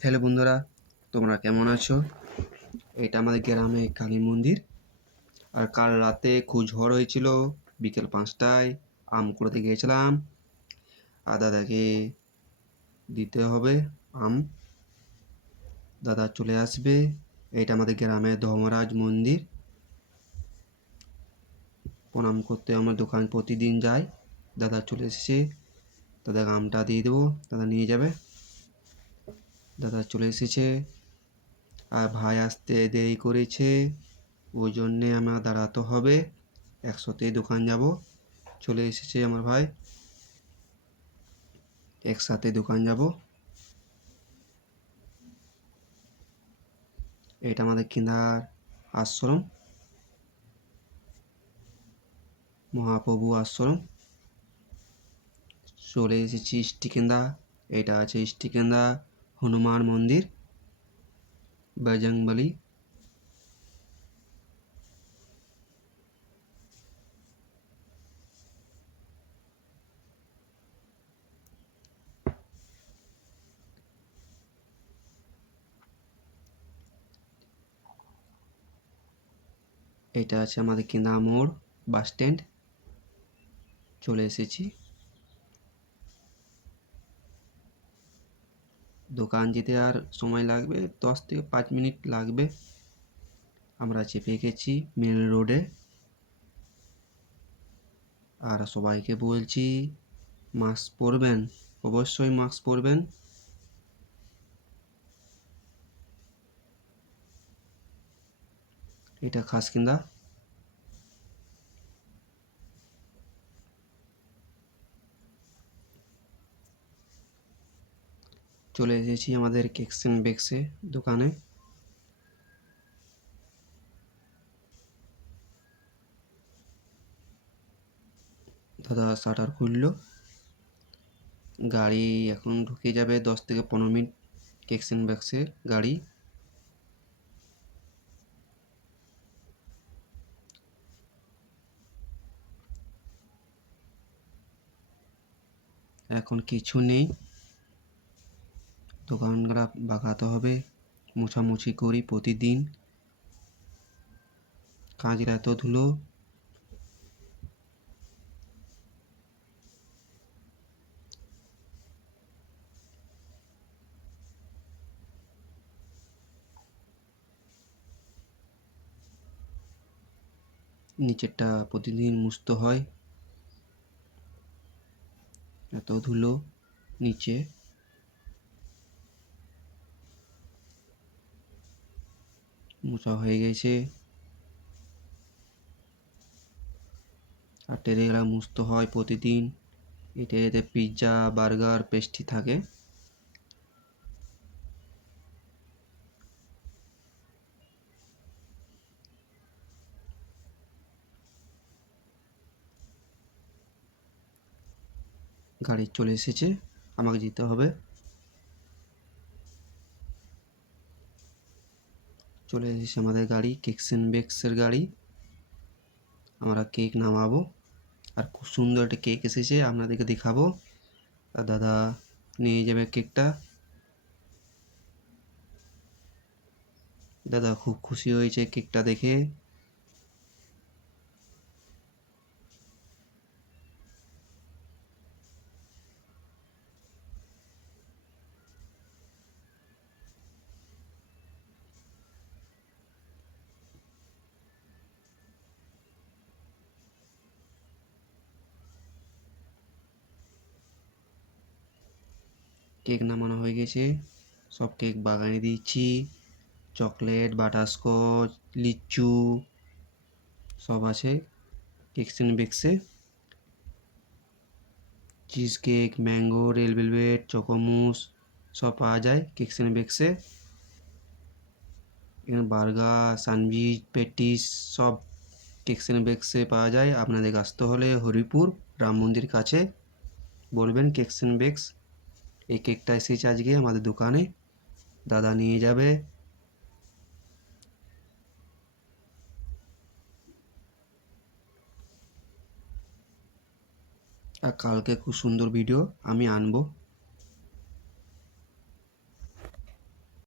Hello বন্ধুরা, তোমরা কেমন আছো? এটা আমাদের গ্রামে কালী মন্দির। আর কাল রাতে খুব ঝড় হয়েছিল। বিকেল 5টায় আম কুড়াতে গিয়েছিলাম। আর দাদাকে দিতে হবে আম। দাদা চলে আসবে। এটা আমাদের গ্রামের ধর্মরাজ মন্দির। প্রণাম করতে আমার দোকান প্রতিদিন যাই। দাদা চলে এসেছে। দাদাকে আমটা দিয়ে দেবো, দাদা নিয়ে যাবে। দাদা চলে এসেছে। আর ভাই আসতে দেরি করেছে, ওই জন্যে আমার দাঁড়াতে হবে। একসাথেই দোকান যাব। চলে এসেছে আমার ভাই, একসাথে দোকান যাব। এটা আমাদের কিন্দার আশ্রম, মহাপ্রভু আশ্রম। চলে এসেছি স্টিকেন্দা। এটা আছে স্টিকেন্দা হনুমান মন্দির, বজরংবলী। এটা আছে আমাদের কিন্দা মোড় বাস স্ট্যান্ড। চলে এসেছি। দোকান যেতে আর সময় লাগবে 10 থেকে 5 মিনিট লাগবে। আমরা চেপে গেছি মেন রোডে। আর সবাইকে বলছি মাস্ক পরবেন, অবশ্যই মাস্ক পরবেন। এটা খাসকিন্দা। চলে এসেছি আমাদের কেকস এন্ড বেকসে দোকানে। দাদা শাটার খুললো। গাড়ি এখন ঢুকে যাবে 10 থেকে 15 মিনিট। কেকস এন্ড বেকসের গাড়ি। এখন কিছু নেই, দোকানগুলা বাগাতে হবে। মোছামুছি করি প্রতিদিন। কাজের এত ধুলো। নিচেরটা প্রতিদিন মুছতে হয়, এত ধুলো নিচে। মোছা হয়ে গেছে। আর ট্রেগুলা মুছতে হয় প্রতিদিন। এতে পিৎজা, বার্গার, পেস্ট্রি থাকে। গাড়ি চলে এসেছে, আমাকে যেতে হবে। চলে এসেছে আমাদের গাড়ি, কেকস এন্ড বেকসের গাড়ি। আমরা কেক নামাবো। আর খুব সুন্দর একটা কেক এসেছে, আপনাদেরকে দেখাবো। আর দাদা নিয়ে যাবে কেকটা। দাদা খুব খুশি হয়েছে কেকটা দেখে। কেক নামানো হয়ে গেছে। সব কেক বাগানে দিচ্ছি। চকলেট, বাটারস্কচ, লিচু সব আছে কেকস এন্ড বেকসে। Cheese cake, mango, red velvet, choco mousse সব পাওয়া যায় কেকস এন্ড বেকসে। এখানে বার্গার, স্যান্ডউইচ, পেটিস সব কেকস এন্ড বেকসে পাওয়া যায়। আপনাদের আসতে হলে হরিপুর রাম মন্দির কাছে বলবেন কেকস এন্ড বেকস। এই কেকটা এসেছে আজকে আমাদের দোকানে, দাদা নিয়ে যাবে। আর কালকে খুব সুন্দর ভিডিও আমি আনবো।